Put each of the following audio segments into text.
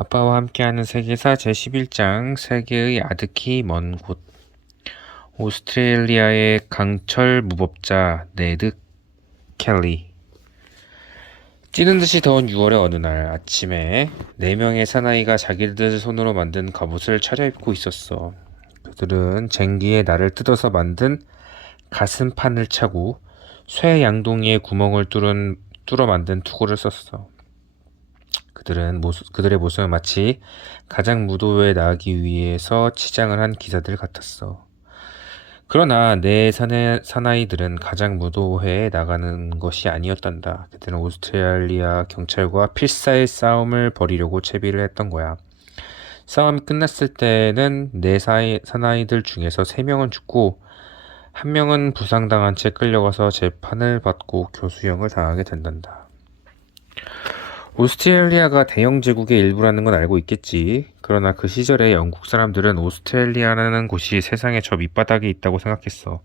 아빠와 함께하는 세계사 제11장 세계의 아득히 먼 곳. 오스트레일리아의 강철 무법자 네드 켈리. 찌는 듯이 더운 6월의 어느 날 아침에 4명의 사나이가 자기들 손으로 만든 갑옷을 차려입고 있었어. 그들은 쟁기에 나를 뜯어서 만든 가슴판을 차고 쇠 양동이에 구멍을 뚫어 만든 투구를 썼어. 그들의 모습은 마치 가장 무도회에 나가기 위해서 치장을 한 기사들 같았어. 그러나 내 사나이들은 가장 무도회에 나가는 것이 아니었단다. 그들은 오스트레일리아 경찰과 필사의 싸움을 벌이려고 채비를 했던 거야. 싸움이 끝났을 때는 내 사나이들 중에서 3명은 죽고 1명은 부상당한 채 끌려가서 재판을 받고 교수형을 당하게 된단다. 오스트레일리아가 대영 제국의 일부라는 건 알고 있겠지. 그러나 그 시절에 영국 사람들은 오스트레일리아라는 곳이 세상의 저 밑바닥에 있다고 생각했어.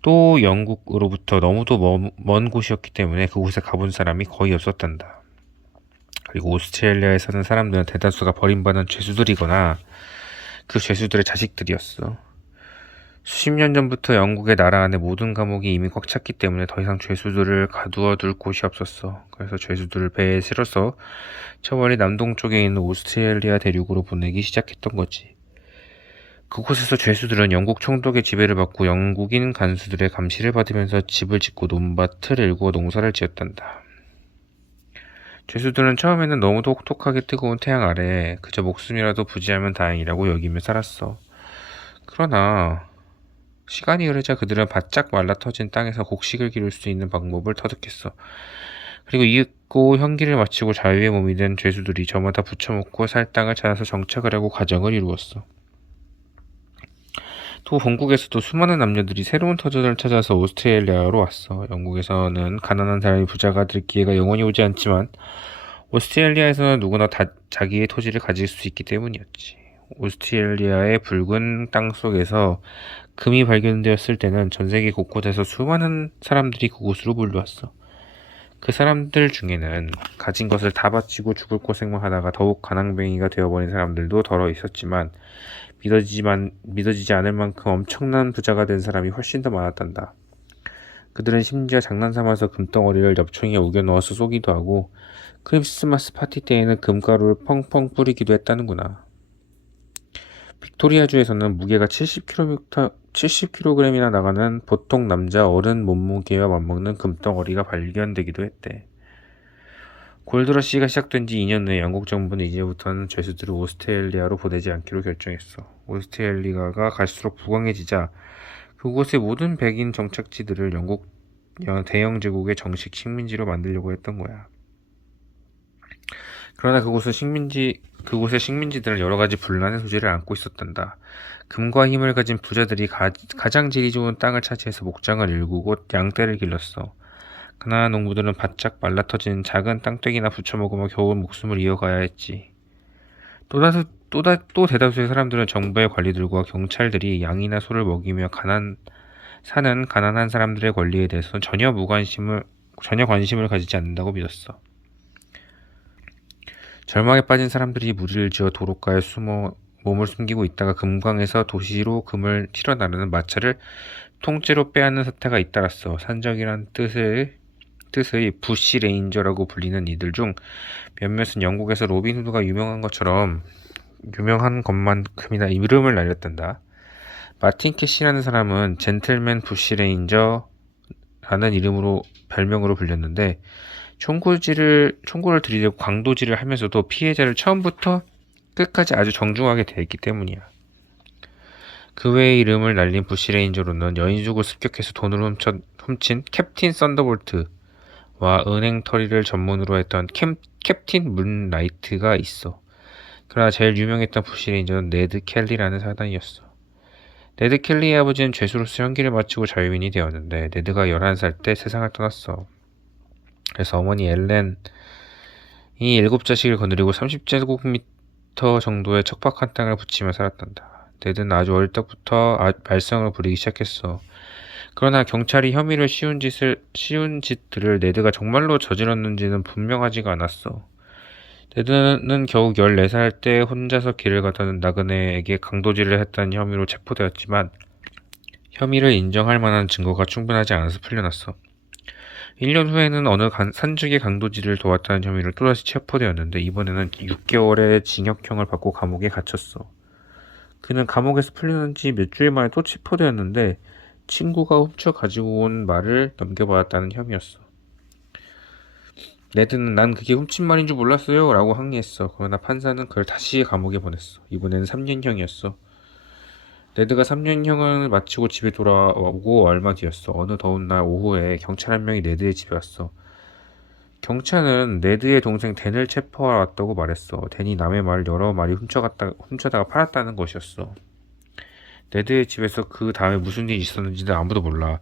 또 영국으로부터 너무도 먼 곳이었기 때문에 그곳에 가본 사람이 거의 없었단다. 그리고 오스트레일리아에 사는 사람들은 대다수가 버림받은 죄수들이거나 그 죄수들의 자식들이었어. 수십 년 전부터 영국의 나라 안에 모든 감옥이 이미 꽉 찼기 때문에 더 이상 죄수들을 가두어 둘 곳이 없었어. 그래서 죄수들을 배에 실어서 저 멀리 남동쪽에 있는 오스트레일리아 대륙으로 보내기 시작했던 거지. 그곳에서 죄수들은 영국 총독의 지배를 받고 영국인 간수들의 감시를 받으면서 집을 짓고 논밭을 일구어 농사를 지었단다. 죄수들은 처음에는 너무도 혹독하게 뜨거운 태양 아래 그저 목숨이라도 부지하면 다행이라고 여기며 살았어. 그러나 시간이 흐르자 그들은 바짝 말라터진 땅에서 곡식을 기를 수 있는 방법을 터득했어. 그리고 잊고 형기를 마치고 자유의 몸이 된 죄수들이 저마다 부쳐먹고 살 땅을 찾아서 정착을 하고 가정을 이루었어. 또 본국에서도 수많은 남녀들이 새로운 터전을 찾아서 오스트레일리아로 왔어. 영국에서는 가난한 사람이 부자가 될 기회가 영원히 오지 않지만 오스트레일리아에서는 누구나 다 자기의 토지를 가질 수 있기 때문이었지. 오스트레일리아의 붉은 땅 속에서 금이 발견되었을 때는 전 세계 곳곳에서 수많은 사람들이 그곳으로 몰려왔어. 그 사람들 중에는 가진 것을 다 바치고 죽을 고생만 하다가 더욱 가난뱅이가 되어버린 사람들도 덜어 있었지만 믿어지지 않을 만큼 엄청난 부자가 된 사람이 훨씬 더 많았단다. 그들은 심지어 장난삼아서 금덩어리를 엽총에 우겨 넣어서 쏘기도 하고 크리스마스 파티 때에는 금가루를 펑펑 뿌리기도 했다는구나. 빅토리아주에서는 무게가 70kg이나 나가는 보통 남자 어른 몸무게와 맞먹는 금덩어리가 발견되기도 했대. 골드러시가 시작된 지 2년 후에 영국 정부는 이제부터는 죄수들을 오스트레일리아로 보내지 않기로 결정했어. 오스트레일리아가 갈수록 부강해지자 그곳의 모든 백인 정착지들을 영국 대영 제국의 정식 식민지로 만들려고 했던 거야. 그러나 그곳의 식민지들은 여러 가지 분란의 소지를 안고 있었단다. 금과 힘을 가진 부자들이 가장 질이 좋은 땅을 차지해서 목장을 일구고 양떼를 길렀어. 가난한 농부들은 바짝 말라터진 작은 땅떼기나 부쳐먹으며 겨우 목숨을 이어가야 했지. 또 대다수의 사람들은 정부의 관리들과 경찰들이 양이나 소를 먹이며 사는 가난한 사람들의 권리에 대해서는 전혀 관심을 가지지 않는다고 믿었어. 절망에 빠진 사람들이 무리를 지어 도로가에 숨어 몸을 숨기고 있다가 금광에서 도시로 금을 실어 나르는 마차를 통째로 빼앗는 사태가 잇따랐어. 산적이란 뜻의 부시 레인저라고 불리는 이들 중 몇몇은 영국에서 로빈 후드가 유명한 것만큼이나 이름을 날렸단다. 마틴 캐시라는 사람은 젠틀맨 부시 레인저라는 별명으로 불렸는데 총구를 들이대고 강도질을 하면서도 피해자를 처음부터 끝까지 아주 정중하게 대했기 때문이야. 그 외의 이름을 날린 부시레인저로는 여인족을 습격해서 돈을 훔친 캡틴 썬더볼트와 은행 털이를 전문으로 했던 캡틴 문라이트가 있어. 그러나 제일 유명했던 부시레인저는 네드 켈리라는 사단이었어. 네드 켈리의 아버지는 죄수로서 형기를 마치고 자유인이 되었는데 네드가 11살 때 세상을 떠났어. 그래서 어머니 엘렌이 7자식을 거느리고 30제곱미터 정도의 척박한 땅을 붙이며 살았단다. 네드는 아주 어릴 적부터 말썽을 부리기 시작했어. 그러나 경찰이 혐의를 씌운 짓들을 네드가 정말로 저질렀는지는 분명하지가 않았어. 네드는 겨우 14살 때 혼자서 길을 가던 나그네에게 강도질을 했다는 혐의로 체포되었지만 혐의를 인정할 만한 증거가 충분하지 않아서 풀려났어. 1년 후에는 어느 산적의 강도질을 도왔다는 혐의로 또다시 체포되었는데 이번에는 6개월의 징역형을 받고 감옥에 갇혔어. 그는 감옥에서 풀려난 지 몇 주일 만에 또 체포되었는데 친구가 훔쳐 가지고 온 말을 넘겨받았다는 혐의였어. 네드는 난 그게 훔친 말인 줄 몰랐어요 라고 항의했어. 그러나 판사는 그를 다시 감옥에 보냈어. 이번에는 3년형이었어. 네드가 3년형을 마치고 집에 돌아오고 얼마 뒤였어. 어느 더운 날 오후에 경찰 한 명이 네드의 집에 왔어. 경찰은 네드의 동생 댄을 체포하러 왔다고 말했어. 댄이 남의 말을 여러 마리 훔쳐다가 팔았다는 것이었어. 네드의 집에서 그 다음에 무슨 일이 있었는지는 아무도 몰라.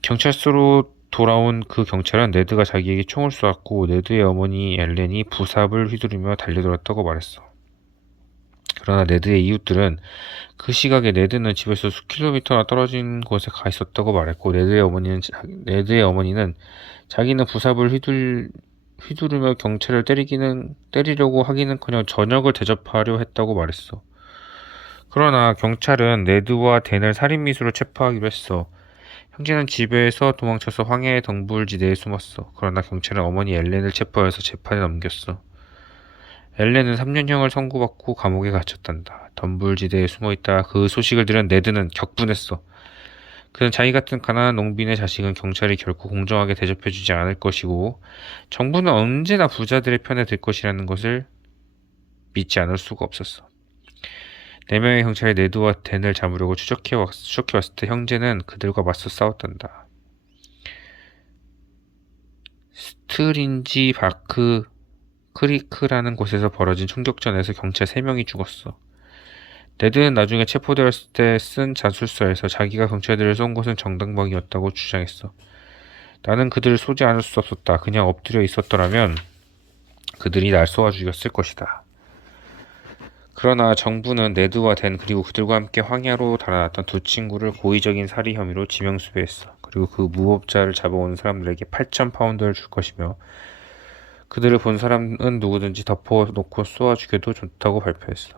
경찰서로 돌아온 그 경찰은 네드가 자기에게 총을 쏘았고 네드의 어머니 엘렌이 부삽을 휘두르며 달려들었다고 말했어. 그러나 네드의 이웃들은 그 시각에 네드는 집에서 수킬로미터나 떨어진 곳에 가 있었다고 말했고 네드의 어머니는 자기는 부삽을 휘두르며 경찰을 때리려고 하기는커녕 저녁을 대접하려 했다고 말했어. 그러나 경찰은 네드와 댄을 살인미수로 체포하기로 했어. 형제는 집에서 도망쳐서 황해의 덩불지대에 숨었어. 그러나 경찰은 어머니 엘렌을 체포해서 재판에 넘겼어. 엘렌은 3년형을 선고받고 감옥에 갇혔단다. 덤불지대에 숨어있다 그 소식을 들은 네드는 격분했어. 그는 자기 같은 가난한 농민의 자식은 경찰이 결코 공정하게 대접해주지 않을 것이고 정부는 언제나 부자들의 편에 들 것이라는 것을 믿지 않을 수가 없었어. 4명의 경찰이 네드와 댄을 잡으려고 추적해왔을 때 형제는 그들과 맞서 싸웠단다. 스트린지 바크 크리크라는 곳에서 벌어진 총격전에서 경찰 3명이 죽었어. 네드는 나중에 체포되었을 때 쓴 자술서에서 자기가 경찰들을 쏜 것은 정당방위였다고 주장했어. 나는 그들을 쏘지 않을 수 없었다. 그냥 엎드려 있었더라면 그들이 날 쏘아 죽였을 것이다. 그러나 정부는 네드와 댄 그리고 그들과 함께 황야로 달아났던 두 친구를 고의적인 살해 혐의로 지명수배했어. 그리고 그 무법자를 잡아오는 사람들에게 8,000파운드를 줄 것이며 그들을 본 사람은 누구든지 덮어놓고 쏘아 죽여도 좋다고 발표했어.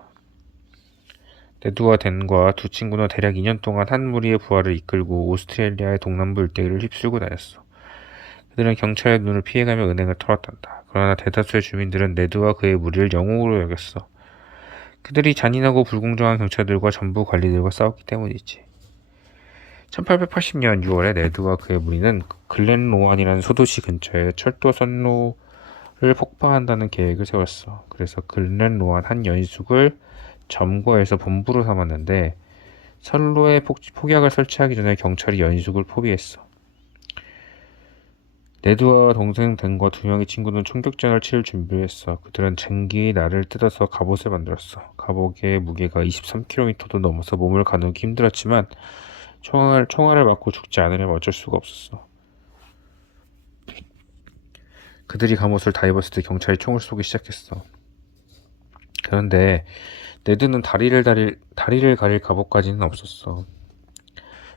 네드와 댄과 두 친구는 대략 2년 동안 한 무리의 부하를 이끌고 오스트레일리아의 동남부 일대를 휩쓸고 다녔어. 그들은 경찰의 눈을 피해가며 은행을 털었단다. 그러나 대다수의 주민들은 네드와 그의 무리를 영웅으로 여겼어. 그들이 잔인하고 불공정한 경찰들과 정부 관리들과 싸웠기 때문이지. 1880년 6월에 네드와 그의 무리는 글렌로안이라는 소도시 근처에 철도 선로를 폭파한다는 계획을 세웠어. 그래서 글렌로안 한 연수구를 점거해서 본부로 삼았는데 선로에 폭약을 설치하기 전에 경찰이 연수구를 포위했어. 네드와 동생 댄과 2명의 친구는 총격전을 치를 준비를 했어. 그들은 쟁기의 날을 뜯어서 갑옷을 만들었어. 갑옷의 무게가 23kg도 넘어서 몸을 가누기 힘들었지만 총알을 맞고 죽지 않으려면 어쩔 수가 없었어. 그들이 갑옷을 다 입었을 때 경찰이 총을 쏘기 시작했어. 그런데 네드는 다리를 가릴 갑옷까지는 없었어.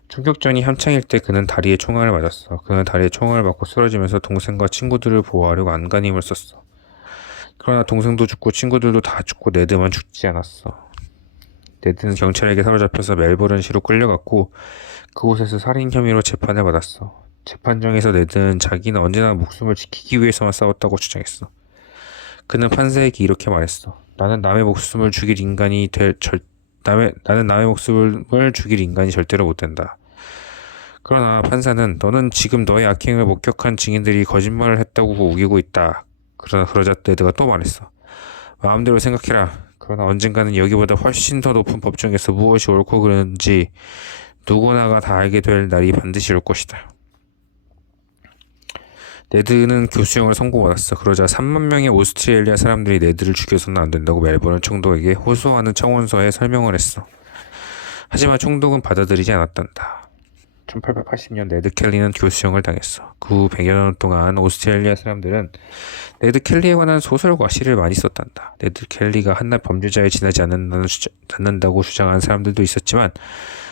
총격전이 한창일 때 그는 다리에 총알을 맞았어. 그는 다리에 총알을 맞고 쓰러지면서 동생과 친구들을 보호하려고 안간힘을 썼어. 그러나 동생도 죽고 친구들도 다 죽고 네드만 죽지 않았어. 네드는 경찰에게 사로잡혀서 멜버른시로 끌려갔고 그곳에서 살인 혐의로 재판을 받았어. 재판정에서 네드는 자기는 언제나 목숨을 지키기 위해서만 싸웠다고 주장했어. 그는 판사에게 이렇게 말했어. 나는 남의 목숨을 죽일 인간이 절대로 못 된다. 그러나 판사는 너는 지금 너의 악행을 목격한 증인들이 거짓말을 했다고 우기고 있다. 그러자 네드가 또 말했어. 마음대로 생각해라. 그러나 언젠가는 여기보다 훨씬 더 높은 법정에서 무엇이 옳고 그른지 누구나가 다 알게 될 날이 반드시 올 것이다. 네드는 교수형을 선고받았어. 그러자 3만 명의 오스트레일리아 사람들이 네드를 죽여서는 안 된다고 멜버른 총독에게 호소하는 청원서에 설명을 했어. 하지만 총독은 받아들이지 않았단다. 1880년 네드 켈리는 교수형을 당했어. 그 후 100여 년 동안 오스트레일리아 사람들은 네드 켈리에 관한 소설과 시를 많이 썼단다. 네드 켈리가 한낱 범죄자에 지나지 않는다고 주장하는 사람들도 있었지만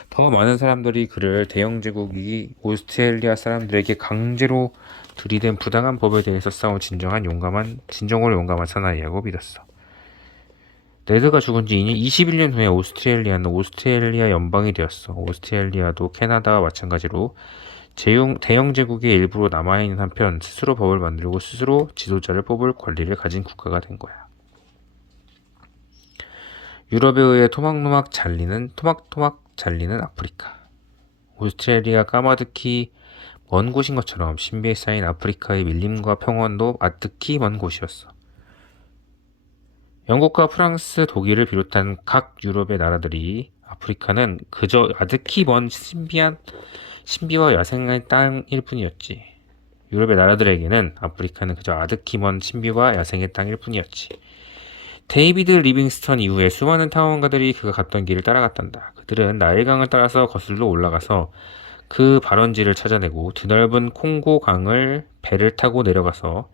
더 많은 사람들이 그를 대영 제국이 오스트레일리아 사람들에게 강제로 들이댄 부당한 법에 대해서 싸운 진정으로 용감한 사나이라고 믿었어. 네드가 죽은 지 21년 후에 오스트레일리아는 오스트레일리아 연방이 되었어. 오스트레일리아도 캐나다와 마찬가지로 대영 제국의 일부로 남아있는 한편 스스로 법을 만들고 스스로 지도자를 뽑을 권리를 가진 국가가 된 거야. 유럽에 의해 토막토막 잘리는 아프리카. 오스트레일리아 까마득히 먼 곳인 것처럼 신비에 쌓인 아프리카의 밀림과 평원도 아득히 먼 곳이었어. 영국과 프랑스, 독일을 비롯한 각 유럽의 나라들이 아프리카는 그저 아득히 먼 신비와 야생의 땅일 뿐이었지. 유럽의 나라들에게는 아프리카는 그저 아득히 먼 신비와 야생의 땅일 뿐이었지. 데이비드 리빙스턴 이후에 수많은 탐험가들이 그가 갔던 길을 따라갔단다. 그들은 나일강을 따라서 거슬러 올라가서 그 발원지를 찾아내고 드넓은 콩고 강을 배를 타고 내려가서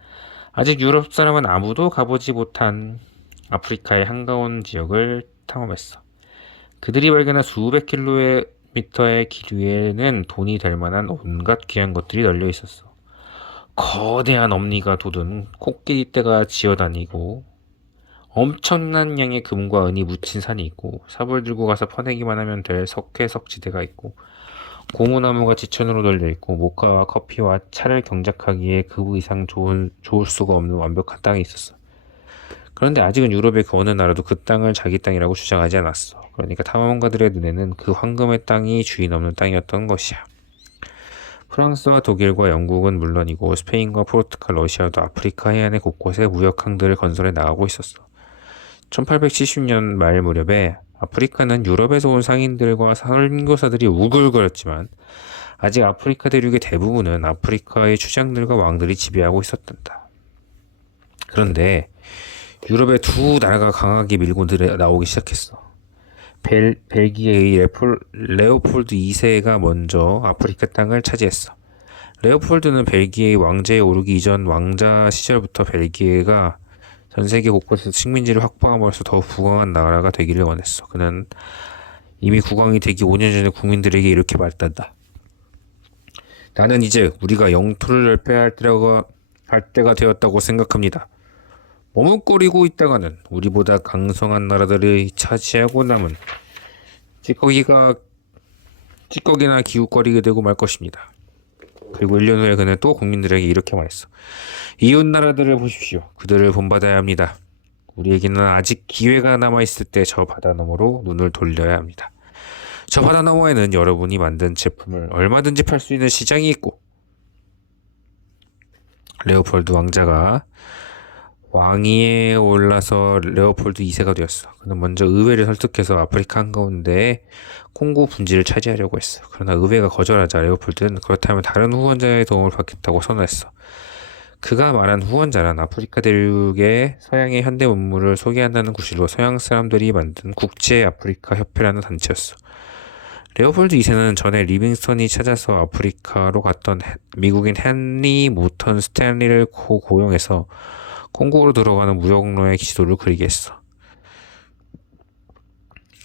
아직 유럽 사람은 아무도 가보지 못한 아프리카의 한가운 지역을 탐험했어. 그들이 발견한 수백 킬로미터의 길 위에는 돈이 될 만한 온갖 귀한 것들이 널려 있었어. 거대한 엄니가 돋은 코끼리떼가 지어다니고 엄청난 양의 금과 은이 묻힌 산이 있고 삽을 들고 가서 퍼내기만 하면 될 석회석지대가 있고 고무나무가 지천으로 널려 있고 모카와 커피와 차를 경작하기에 그 이상 좋을 수가 없는 완벽한 땅이 있었어. 그런데 아직은 유럽의 그 어느 나라도 그 땅을 자기 땅이라고 주장하지 않았어. 그러니까 탐험가들의 눈에는 그 황금의 땅이 주인 없는 땅이었던 것이야. 프랑스와 독일과 영국은 물론이고 스페인과 포르투갈, 러시아도 아프리카 해안의 곳곳에 무역항들을 건설해 나가고 있었어. 1870년 말 무렵에 아프리카는 유럽에서 온 상인들과 선교사들이 우글거렸지만 아직 아프리카 대륙의 대부분은 아프리카의 추장들과 왕들이 지배하고 있었단다. 그런데 유럽의 두 나라가 강하게 밀고 나오기 시작했어. 벨기에의 레오폴드 2세가 먼저 아프리카 땅을 차지했어. 레오폴드는 벨기에의 왕제에 오르기 이전 왕자 시절부터 벨기에가 전 세계 곳곳에서 식민지를 확보함으로써 더욱 부강한 나라가 되기를 원했어. 그는 이미 국왕이 되기 5년 전에 국민들에게 이렇게 말했단다. 나는 이제 우리가 영토를 열패할 때가 되었다고 생각합니다. 머뭇거리고 있다가는 우리보다 강성한 나라들이 차지하고 남은 찌꺼기나 기웃거리게 되고 말 것입니다. 그리고 1년 후에 그는 또 국민들에게 이렇게 말했어. 이웃 나라들을 보십시오. 그들을 본받아야 합니다. 우리에게는 아직 기회가 남아있을 때 저 바다 너머로 눈을 돌려야 합니다. 저 바다 너머에는 여러분이 만든 제품을 얼마든지 팔 수 있는 시장이 있고 레오폴드 왕자가 왕위에 올라서 레오폴드 2세가 되었어. 그는 먼저 의회를 설득해서 아프리카 한가운데에 콩고 분지를 차지하려고 했어. 그러나 의회가 거절하자 레오폴드는 그렇다면 다른 후원자의 도움을 받겠다고 선언했어. 그가 말한 후원자란 아프리카 대륙의 서양의 현대 문물을 소개한다는 구실로 서양 사람들이 만든 국제 아프리카 협회라는 단체였어. 레오폴드 2세는 전에 리빙스턴이 찾아서 아프리카로 갔던 미국인 헨리 모턴 스탠리를 고용해서 콩고로 들어가는 무역로의 지도를 그리게 했어.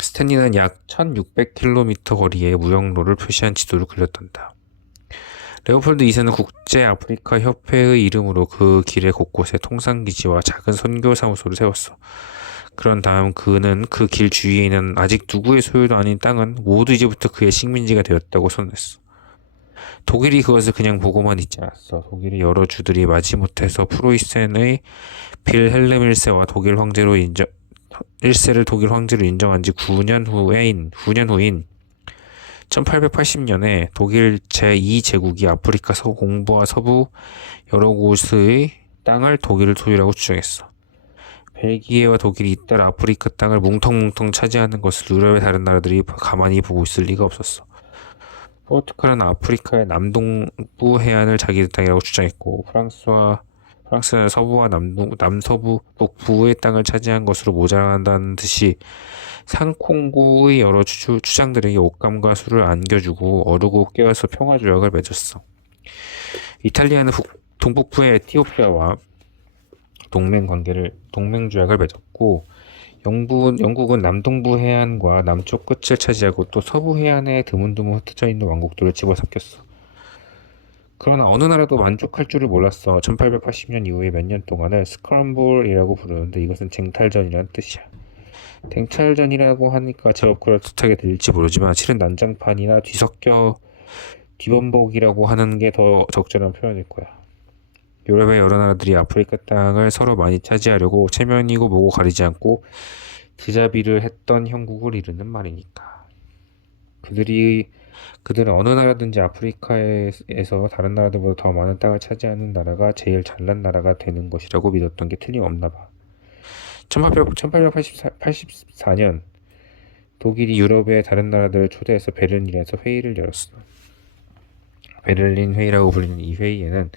스탠리는 약 1600km 거리의 무역로를 표시한 지도를 그렸단다. 레오폴드 2세는 국제 아프리카 협회의 이름으로 그 길의 곳곳에 통상기지와 작은 선교사무소를 세웠어. 그런 다음 그는 그 길 주위에 있는 아직 누구의 소유도 아닌 땅은 모두 이제부터 그의 식민지가 되었다고 선언했어. 독일이 그것을 그냥 보고만 있지 않았어. 독일의 여러 주들이 마지못해서 프로이센의 빌헬름 1세와 독일 황제로 1세를 독일 황제로 인정한 지 9년 후인 1880년에 독일 제2제국이 아프리카 동부와 서부 여러 곳의 땅을 독일 소유라고 주장했어. 벨기에와 독일이 잇따라 아프리카 땅을 뭉텅뭉텅 차지하는 것을 유럽의 다른 나라들이 가만히 보고 있을 리가 없었어. 포르투갈은 아프리카의 남동부 해안을 자기들 땅이라고 주장했고 프랑스는 서부와 남서부 북부의 땅을 차지한 것으로 모자란다는 듯이 상콩고의 여러 주장들에게 옷감과 술을 안겨주고 어르고 깨워서 평화조약을 맺었어. 이탈리아는 동북부의 에티오피아와 동맹조약을 맺었고 영국은 남동부 해안과 남쪽 끝을 차지하고 또 서부 해안에 드문드문 흩어져 있는 왕국들을 집어삼켰어. 그러나 어느 나라도 만족할 줄을 몰랐어. 1880년 이후에 몇 년 동안을 스크럼블이라고 부르는데 이것은 쟁탈전이라는 뜻이야. 쟁탈전이라고 하니까 제법 그럴듯하게 들릴지 모르지만 실은 난장판이나 뒤범벅이라고 하는 게 더 적절한 표현일 거야. 유럽의 여러 나라들이 아프리카 땅을 서로 많이 차지하려고 체면이고 뭐고 가리지 않고 지자비를 했던 형국을 이루는 말이니까. 그들은 어느 나라든지 아프리카에서 다른 나라들보다 더 많은 땅을 차지하는 나라가 제일 잘난 나라가 되는 것이라고 믿었던 게 틀림없나 봐. 1884년 독일이 유럽의 다른 나라들을 초대해서 베를린에서 회의를 열었어. 베를린 회의라고 불리는 이 회의에는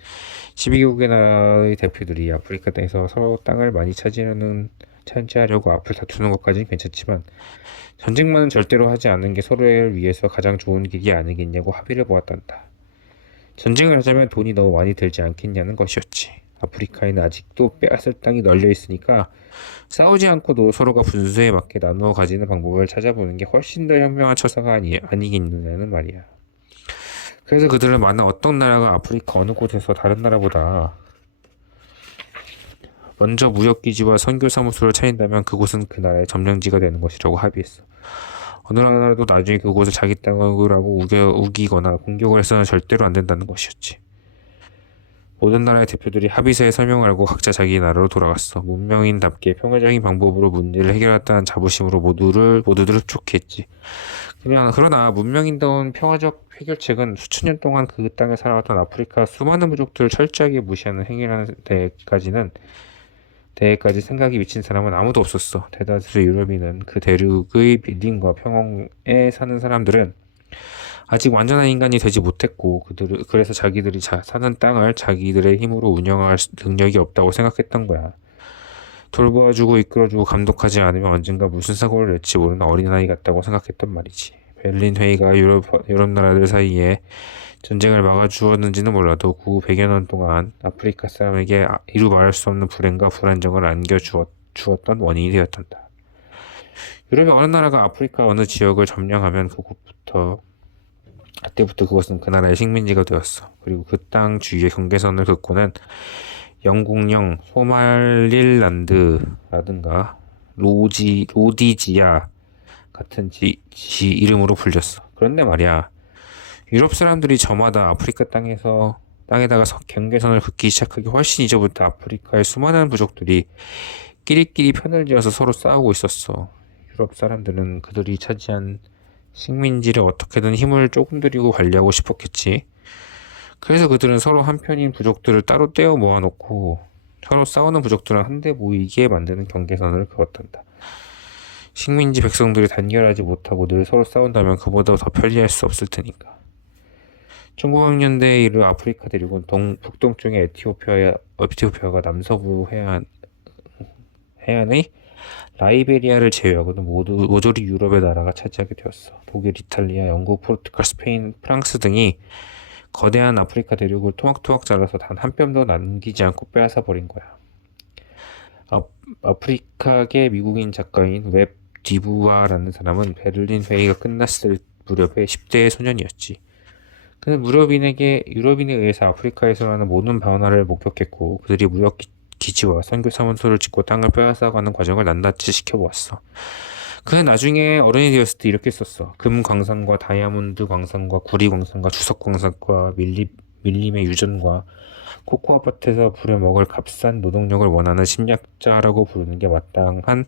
12개국의 나라의 대표들이 아프리카 땅에서 서로 땅을 많이 차지하려고 앞을 다투는 것까지는 괜찮지만 전쟁만은 절대로 하지 않는 게 서로를 위해서 가장 좋은 길이 아니겠냐고 합의를 보았단다. 전쟁을 하자면 돈이 너무 많이 들지 않겠냐는 것이었지. 아프리카에는 아직도 빼앗을 땅이 널려 있으니까 싸우지 않고도 서로가 분수에 맞게 나누어 가지는 방법을 찾아보는 게 훨씬 더 현명한 처사가 아니겠느냐는 말이야. 그래서 그들은 만약 어떤 나라가 아프리카 어느 곳에서 다른 나라보다 먼저 무역기지와 선교사무소를 차린다면 그곳은 그 나라의 점령지가 되는 것이라고 합의했어. 어느 나라도 나중에 그곳을 자기 땅이라고 우기거나 공격을 해서는 절대로 안 된다는 것이었지. 모든 나라의 대표들이 합의서에 설명을 하고 각자 자기 나라로 돌아갔어. 문명인답게 평화적인 방법으로 문제를 해결했다는 자부심으로 모두들 흡족했지. 그러나 문명인다운 평화적 해결책은 수천 년 동안 그 땅에 살아왔던 아프리카 수많은 부족들을 철저하게 무시하는 행위라는 데에까지 생각이 미친 사람은 아무도 없었어. 대다수의 유럽인은 그 대륙의 빌딩과 평원에 사는 사람들은 아직 완전한 인간이 되지 못했고 그래서 자기들이 사는 땅을 자기들의 힘으로 운영할 능력이 없다고 생각했던 거야. 돌보아주고 이끌어주고 감독하지 않으면 언젠가 무슨 사고를 낼지 모르는 어린아이 같다고 생각했단 말이지. 베를린 회의가 유럽 나라들 사이에 전쟁을 막아주었는지는 몰라도 그 100여 년 동안 아프리카 사람에게 이루 말할 수 없는 불행과 불안정을 안겨주었던 원인이 되었단다. 유럽의 어느 나라가 아프리카 어느 지역을 점령하면 그때부터 그것은 그 나라의 식민지가 되었어. 그리고 그 땅 주위의 경계선을 긋고는 영국령 소말릴란드라든가 로디지아 같은 지 이름으로 불렸어. 그런데 말이야, 유럽 사람들이 저마다 아프리카 땅에다가 경계선을 긋기 시작하기 훨씬 이전부터 아프리카의 수많은 부족들이 끼리끼리 편을 지어서 서로 싸우고 있었어. 유럽 사람들은 그들이 차지한 식민지를 어떻게든 힘을 조금 들이고 관리하고 싶었겠지. 그래서 그들은 서로 한편인 부족들을 따로 떼어 모아놓고 서로 싸우는 부족들은 한데 모이게 만드는 경계선을 그었단다. 식민지 백성들이 단결하지 못하고 늘 서로 싸운다면 그보다 더 편리할 수 없을 테니까. 1900년대에 이르 아프리카 대륙은 북동쪽의 에티오피아가 남서부 해안의 라이베리아를 제외하고는 모조리 유럽의 나라가 차지하게 되었어. 독일, 이탈리아, 영국, 포르투갈, 스페인, 프랑스 등이 거대한 아프리카 대륙을 토막토막 잘라서 단 한 뼘도 남기지 않고 빼앗아 버린 거야. 아프리카계 미국인 작가인 웹 디부아라는 사람은 베를린 회의가 끝났을 무렵에 10대의 소년이었지. 그는 유럽인에 의해서 아프리카에서 하는 모든 변화를 목격했고 그들이 무역 기지와 선교 사무소를 짓고 땅을 빼앗아가는 과정을 낱낱이 지켜보았어. 그는 나중에 어른이 되었을 때 이렇게 썼어. 금 광산과 다이아몬드 광산과 구리 광산과 주석 광산과 밀림의 유전과 코코아 밭에서 부려먹을 값싼 노동력을 원하는 침략자라고 부르는 게 마땅한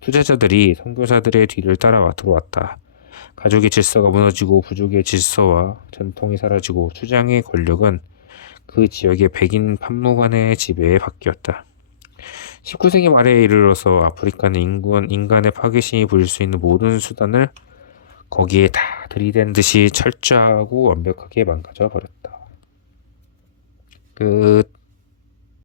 투자자들이 선교사들의 뒤를 따라 들어왔다. 가족의 질서가 무너지고 부족의 질서와 전통이 사라지고 추장의 권력은 그 지역의 백인 판무관의 지배에 바뀌었다. 19세기 말에 이르러서 아프리카는 인간의 파괴심이 보일 수 있는 모든 수단을 거기에 다 들이댄 듯이 철저하고 완벽하게 망가져 버렸다. 끝.